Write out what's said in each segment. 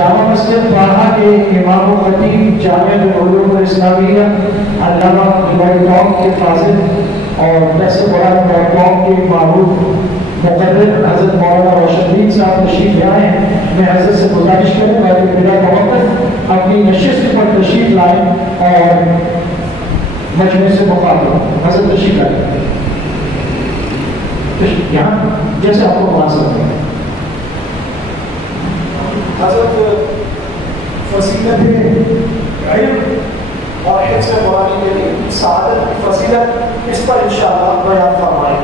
جامع مسجد طاہا کے امام و خطیب جامع العلوم الاسلامیہ علامہ ہمایوں ٹاپ کے فاضل اور دس قرآن ہمایوں ٹاپ کے معروف مقرر حضرت مولانا روشن دین صاحب تشریف لے آئے ہیں. میں حضرت سے گزارش کروں گا کہ بلا توقف اپنی نشست پر تشریف لائیں اور مجمع سے مخاطب ہوں. حضرت تشریف لائیں یہاں جیسے آپ کو مناسب ہے. حضرت فضیلت علم اور حفظ قرآن کے لیے سعادت کی فضیلت اس پر انشاءاللہ بیان فرمائیں.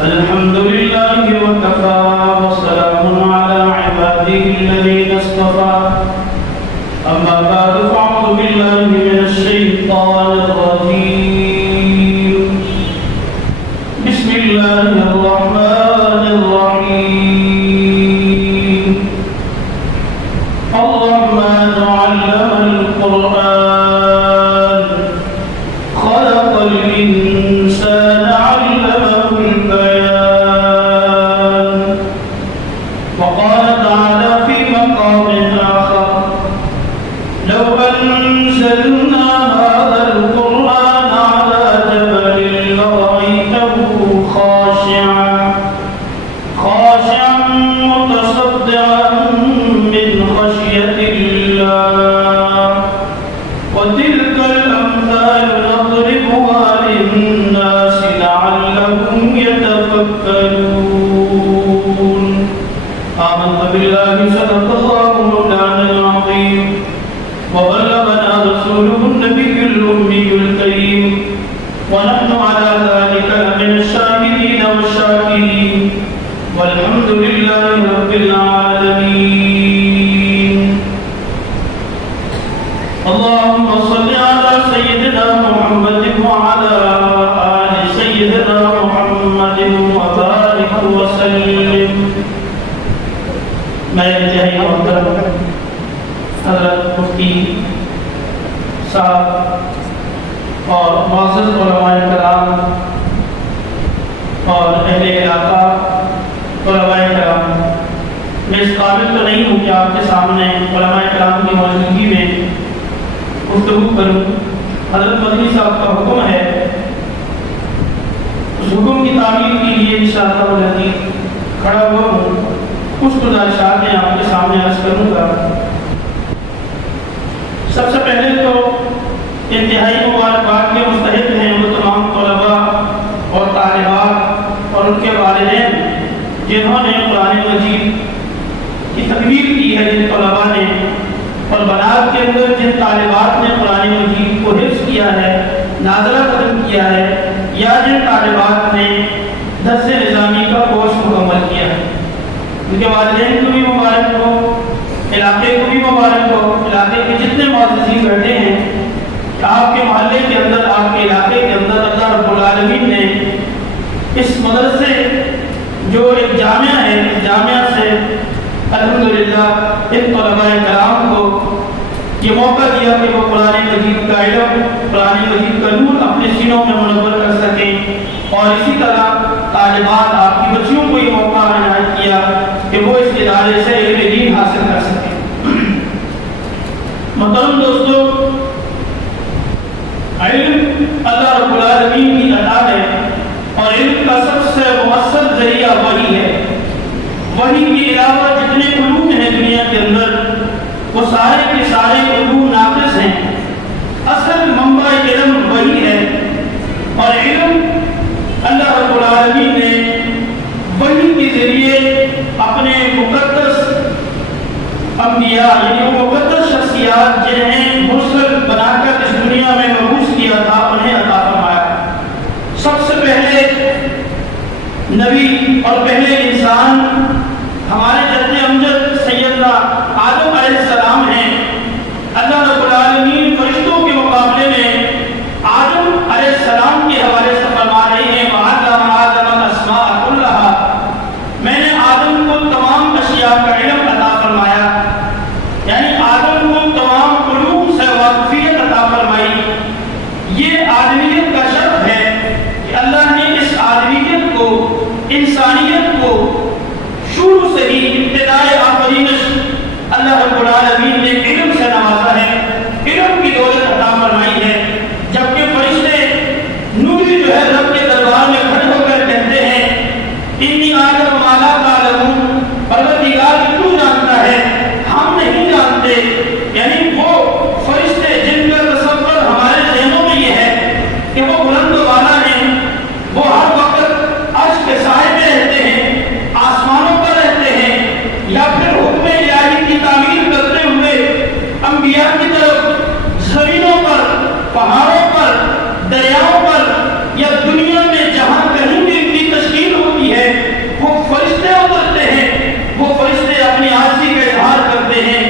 الحمدللہ وکفا وسلام علی عباده الذین اصطفى اما بعد فاعوذ باللہ من الشیطان الرجیم بسم اللہ الرحمن الرحیم الرحمن علم القرآن خلق الإنسان علمه البيان وقال تعالى في مقام آخر لو أنزلنا هذا القرآن على جبل لرأيته خاشعا متصدعا من خشية الله وتلك الأمثال نضربها للناس لعلهم يتفكرون آمنت بالله صدق الله مولانا العظيم وبلغنا رسوله النبي الأمي الكريم ونحن على ذلك من الشاهدين والشاكرين والحمد لله رب العالمين. اللهم صل على سيدنا محمد وعلى آل سيدنا محمد وبارك وسلم. میں انتہائی محترم حضرت مفتی صاحب اور معزز علماء کرام اور اہل علاقہ علماء کرام، میں اس قابل تو نہیں ہوں کہ آپ کے سامنے علماء کرام کی موجودگی میں گفتگو کروں. حضرت مدنی صاحب کا حکم ہے، اس حکم کی تعمیل کے لیے انشاءاللہ العزیز کھڑا ہوا ہوں. کچھ گزارشات میں آپ کے سامنے عرض کروں گا. سب سے پہلے تو انتہائی مبارکباد کے مستحق ہیں وہ تمام طلباء اور طالبات اور ان کے والدین جنہوں نے قرآن مجید کی تکمیل کی ہے، جن طلباء نے اور بنات کے اندر جن طالبات نے قرآن مجید کو حفظ کیا ہے، ناظرہ ختم کیا ہے، یا جن طالبات نے درس نظامی کا کورس مکمل کیا ہے، ان کے والدین کو بھی مبارک ہو، علاقے کو بھی مبارک ہو. علاقے کے جتنے معززین بیٹھے ہیں، آپ کے محلے کے اندر، آپ کے علاقے کے اندر اللہ رب العالمین نے اس مدرسے جو ایک جامعہ ہے، اس جامعہ سے الحمدللہ ان طلباء کرام کو یہ موقع دیا کہ وہ قرآن مجید کا علم، قرآن مجید کا نور اپنے سینوں میں منور کر سکیں، اور اسی طرح طالبات آپ کی بچیوں کو یہ موقع عنایت کیا کہ وہ اس ادارے سے علم دین حاصل کر سکیں. محترم دوستو، علم اللہ رب العالمین کی عطا ہے، اور علم کا سب سے مؤثر ذریعہ وحی ہے. وحی کے علاوہ جتنے علوم ہیں دنیا کے اندر، وہ سارے کے سارے علوم ناقص ہیں. اصل منبع علم وحی ہے، اور علم اللہ رب العالمین نے وحی کے ذریعے اپنے مقدس انبیاء یعنی مقدس شخصیات جنہیں مرسل بنا کر اس دنیا میں مبعوث کیا تھا انہیں عطا فرمایا. سب سے پہلے نبی اور پہلے انسان ہمارے جد امجد سیدنا آدم علیہ السلام ہیں. اللہ رب العالمین فرشتوں کے مقابلے میں آدم علیہ السلام کے حوالے سے فرما رہے ہیں وَعَلَّمَ آدَمَ الْأَسْمَاءَ كُلَّهَا، میں نے آدم کو تمام اشیاء کا علم عطا کی ابتدائی آفرینش اللہ رب العالمین نے علم سے نوازا ہے، علم کی دولت عطا فرمائی ہے، جبکہ فرشتے نوری جو ہے رب کے دربار میں کھڑے ہو کر کہتے ہیں انی اعلم ما لا تعلمون، پروردگار تو جانتا ہے ہم نہیں جانتے، یعنی وہ فرشتے جن کا تصور ہمارے ذہنوں میں یہ ہے کہ وہ بلند و بالا ہیں، وہ ہر وقت عرش کے سائے میں رہتے ہیں، آسمانوں پر رہتے ہیں، یا پھر حکم الہی کی تعمیر کرتے ہوئے انبیاء کی طرف زمینوں پر، پہاڑوں پر، دریاؤں پر یا دنیا میں جہاں کہیں بھی ان کی تشکیل ہوتی ہے وہ فرشتے اترتے ہیں، وہ فرشتے اپنی عاجزی کا اظہار کرتے ہیں،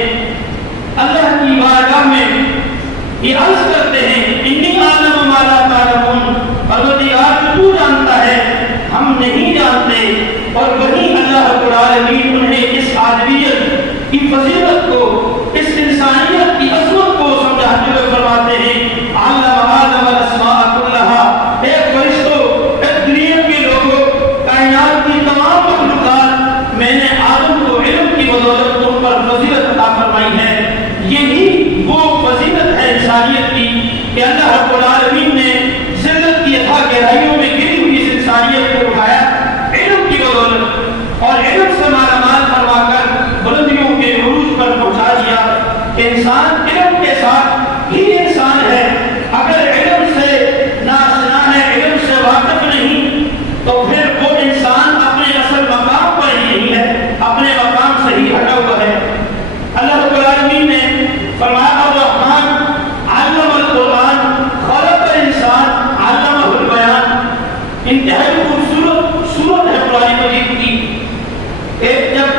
اللہ کی بارگاہ میں یہ عرض کرتے ہیں انی اعلم ما لا تعلمون، پروردگار تو جانتا ہے ہم نہیں جانتے، اور وہیں اللہ رب العالمین انہیں اس آدمیت کی فضیلت کو، اس انسانیت کی عظمت کو سمجھاتے ہوئے فرماتے ہیں علم آدم الاسماء کلھا، اے فرشتوں، اے دنیا کے لوگوں، کائنات کی تمام مخلوقات، میں نے آدم کو علم کی بدولت تم پر فضیلت عطا فرمائی ہے۔ یہی وہ فضیلت ہے انسانیت کی کہ اللہ رب العالمین نے ذلت کی اتھا گہرائیوں میں گری ہوئی اس انسانیت کو اٹھایا علم کی بدولت، اور علم سے مالا مال فرما کر بلندیوں کے عروج پر پہنچا دیا کہ انسان علم کے ساتھ ہی انسان ہے، اگر علم سے ناشنا ہے، علم سے واقف نہیں، تو پھر وہ انسان اپنے اصل مقام پر ہی نہیں ہے، اپنے مقام سے ہی ہٹا ہوا ہے۔ اللہ رب العالمین نے فرمایا الرحمن علم القرآن خلق الانسان علمہ البیان، انتہائی خوبصورت صورت ہے قرآن مجید کی۔ ایک جب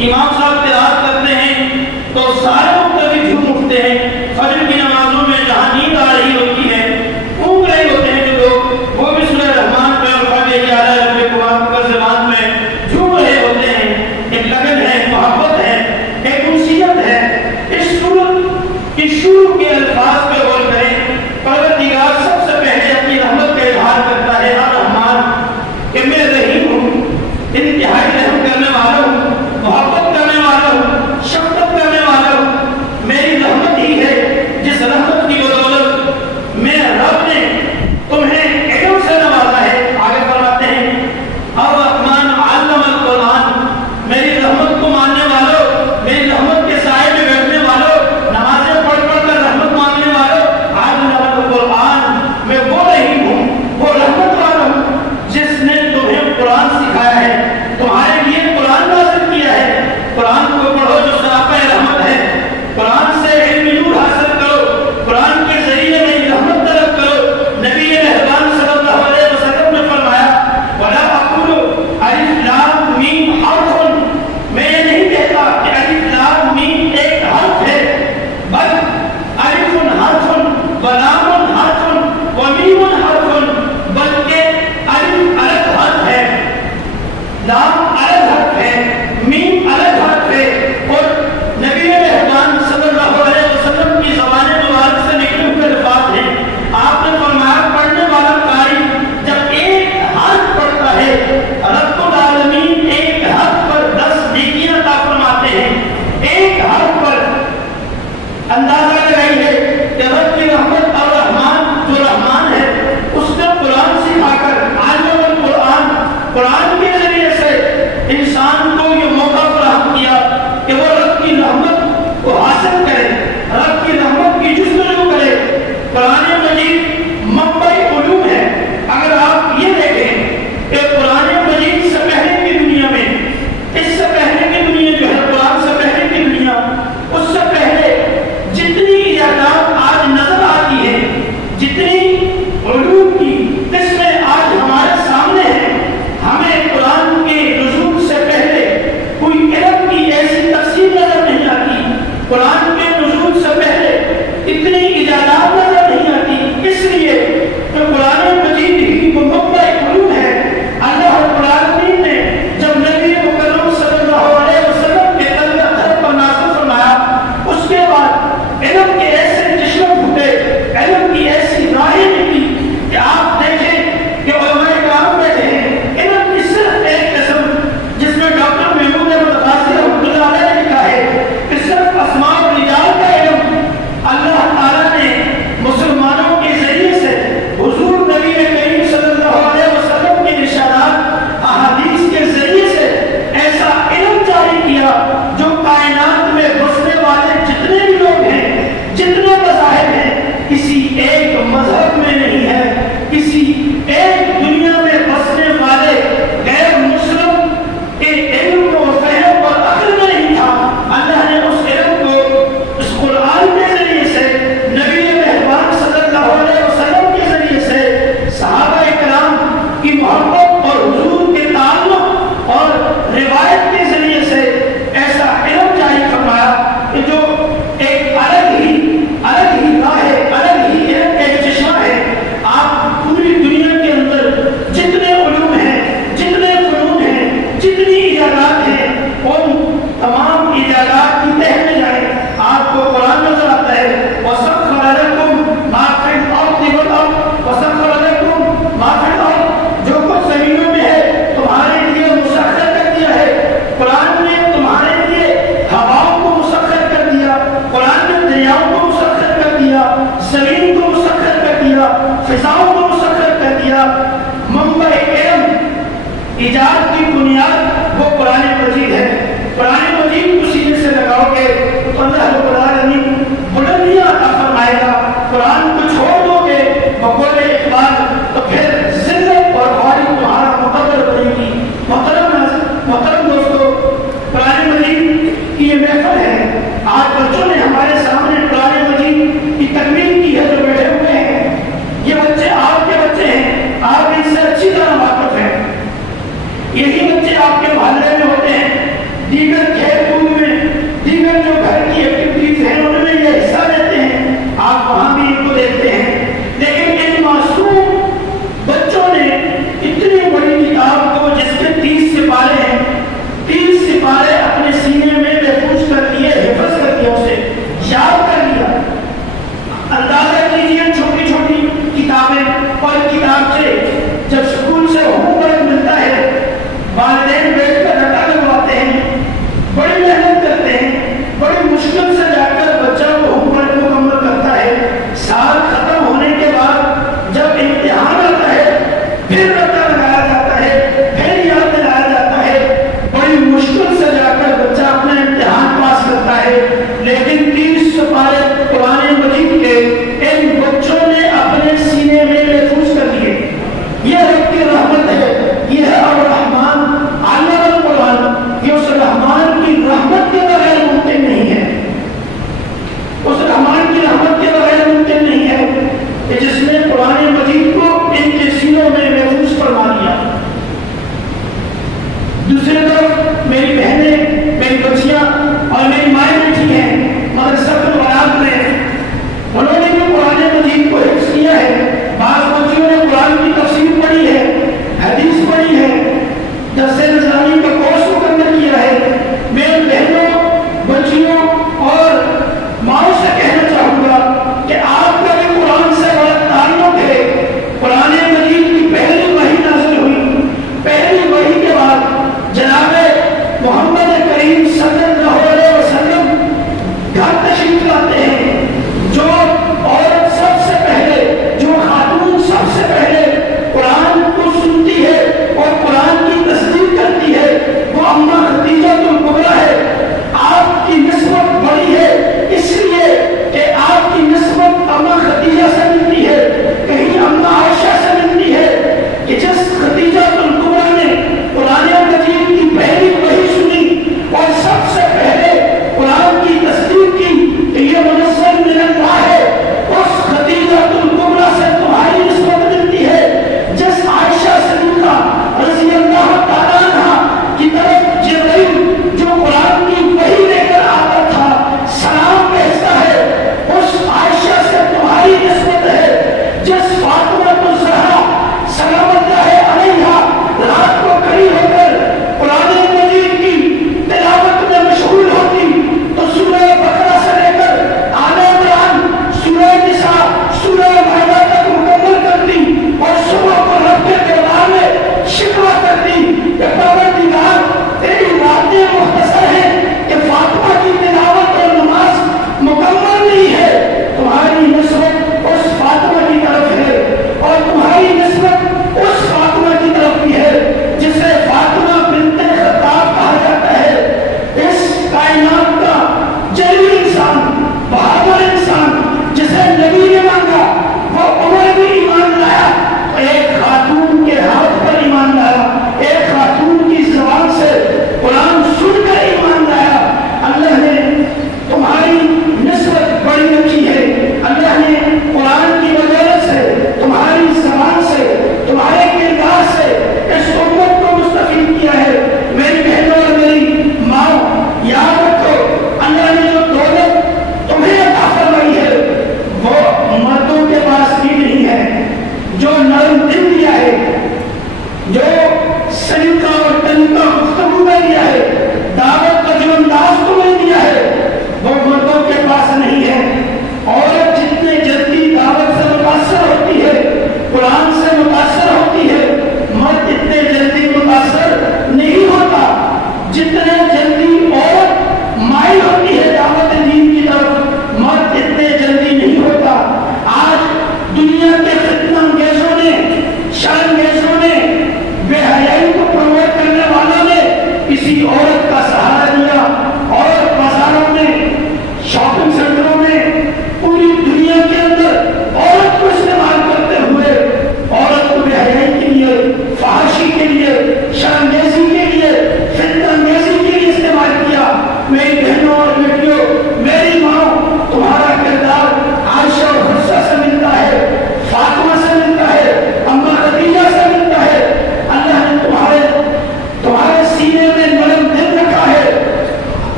امام صاحب قرات کرتے ہیں تو سارے مقتدی جھوم اٹھتے ہیں، فجر کی نمازوں میں جہاں نیند آ رہی ہوتی ہے، اونگ رہے ہوتے ہیں جو لوگ، وہ بھی سورہ رحمان پہ اور فاتحہ کی اعلیٰ رب قرآن پر زبان میں جھوم رہے ہوتے ہیں۔ ایک لگن ہے، محبت ہے، ایک انسیت ہے۔ اس صورت کی شروع کے الفاظ پہ غور کریں، پروردگار سب سے پہلے اپنی رحمت کا اظہار کرتا ہے الرحمن، کہ میں رحیم ہوں، انتہائی رحم کرنے والا ہوں، محبت کرنے والا ہوں، شفقت کرنے والا ہوں، میری رحمت ہی ہے جس رحمت کی بدولت میں رب نے تمہیں علم سے نوازا ہے۔ آگے فرماتے ہیں الرحمن علم القرآن، میری رحمت کو ماننے والوں، میری رحمت کے سائے میں بیٹھنے والوں، نمازیں پڑھ پڑھ کر رحمت مانگنے والوں، علم القرآن، میں وہ رحیم ہوں، وہ رحمت والا ہوں جس نے تمہیں قرآن سکھایا ہے، تمہارے لیے قرآن نازل کیا ہے۔ قرآن کو پڑھو جو سراپا رحمت ہے، قرآن سے علم نور حاصل کرو، قرآن کے ذریعے میں رحمت طلب کرو۔ نبی مہربان صلی اللہ علیہ وسلم نے فرمایا وَلَا أَقُولُ أَلِف لام میم حرف، میں یہ نہیں کہتا کہ الف لام میم ایک حرف ہے، بل الف حرف ولام حرف ومیم حرف، بلکہ الف الگ حرف ہے، لام الگ حرف ہے، میم الگ حرف ہے، اور نبی مہربان صلی اللہ علیہ وسلم کی زبان مبارک سے نکلے ہوئے الفاظ ہیں۔ آپ نے فرمایا پڑھنے والا قاری جب ایک حرف پڑھتا ہے، رب العالمین ایک حرف پر 10 نیکیاں عطا فرماتے ہیں۔ ایک حرف پر اندازہ لگائیے کہ رب کی رحمت اور رحمان جو رحمان ہے اس نے قرآن سکھا کر علم القرآن، قرآن کے ذریعے سے انسان کو یہ موقع فراہم کیا کہ وہ رب کی رحمت کو حاصل کرے، رب کی رحمت کی جستجو کرے۔ قرآن مجید منبع علوم ہے۔ اگر آپ یہ دیکھیں کہ قرآن مجید سے پہلے کی دنیا میں، اس سے پہلے کی دنیا جو ہے قرآن سے پہلے کی دنیا، اس سے پہلے جتنی ایجادات آج نظر آتی ہے، جتنی علوم کی قسمیں آج ہمارے سامنے ہیں، ہمیں قرآن کے نزول سے پہلے کوئی علم کی ایسی تقسیم نظر نہیں آتی، قرآن کے نزول سے پہلے اتنی ایجادات نظر نہیں آتی، اس لیے کہ قرآن مجید ہی وہ منبع علوم ہے۔ اللہ رب العالمین نے جب نبی مکرم صلی اللہ علیہ وسلم کے قلب اطہر پر نازل فرمایا، اس کے بعد علم کے ایسے چشمے پھوٹے، علم کی ایسی راہیں نکلی کہ آپ دیکھیں کہ علماء کرام بیٹھے ہیں، علم کی صرف ایک قسم جس میں ڈاکٹر محمود مجید کی یہ محفل ہے. آج بچوں نے ہمارے سامنے قرآن مجید کی تکمیل کی ہے جو بیٹھے ہوئے ہیں. یہ بچے آپ کے بچے ہیں, آپ ان سے اچھی طرح واقف ہیں. یہی بچے آپ کے محلے میں ہوتے ہیں, دیگر کھیل کود میں, دیگر جو گھر کی ایکٹیویٹیز ہیں ان میں یہ حصہ لیتے ہیں, آپ وہاں بھی ان کو دیکھتے ہیں. لیکن ان معصوم بچوں نے اتنی بڑی کتاب کو جس کے 30 سپارے ہیں, 30 سپارے اپنے سینے میں محفوظ کر لیے, حفظ کر دیا, اسے یاد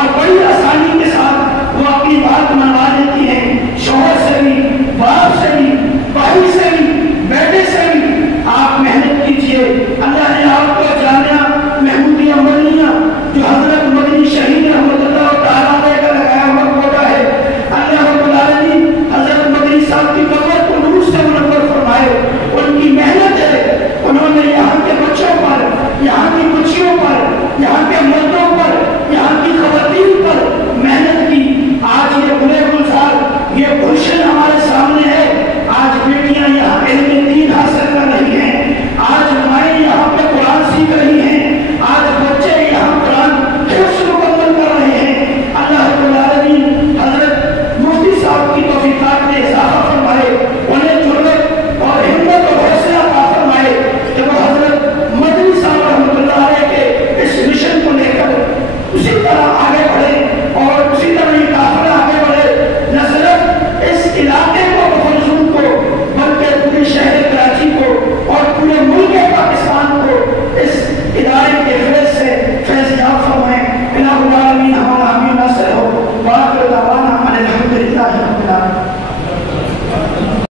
اور بڑی آسانی کے ساتھ وہ اپنی بات منوا دیتی ہیں، شوہر سے بھی، باپ سے بھی، بھائی سے بھی، بیٹے سے بھی۔ آپ محنت کیجئے، اللہ نے آپ کو جامعہ محمودیہ مدنیہ جو حضرت مدنی شہید رحمۃ اللہ تعالیٰ علیہ کا لگایا ہوا کوٹا ہے، اللہ رب العالمین حضرت مدنی صاحب کی قبر کو نور سے منور فرمائے۔ ان کی محنت ہے، انہوں نے یہاں کے بچوں پر، یہاں کی بچیوں پر، یہاں کے مردوں پر، یہاں کی خواتین پر محنت کی۔ آج یہ گلے گلزار، یہ گلشن ہمارے سامنے ہے۔ آج بیٹیاں یہاں علم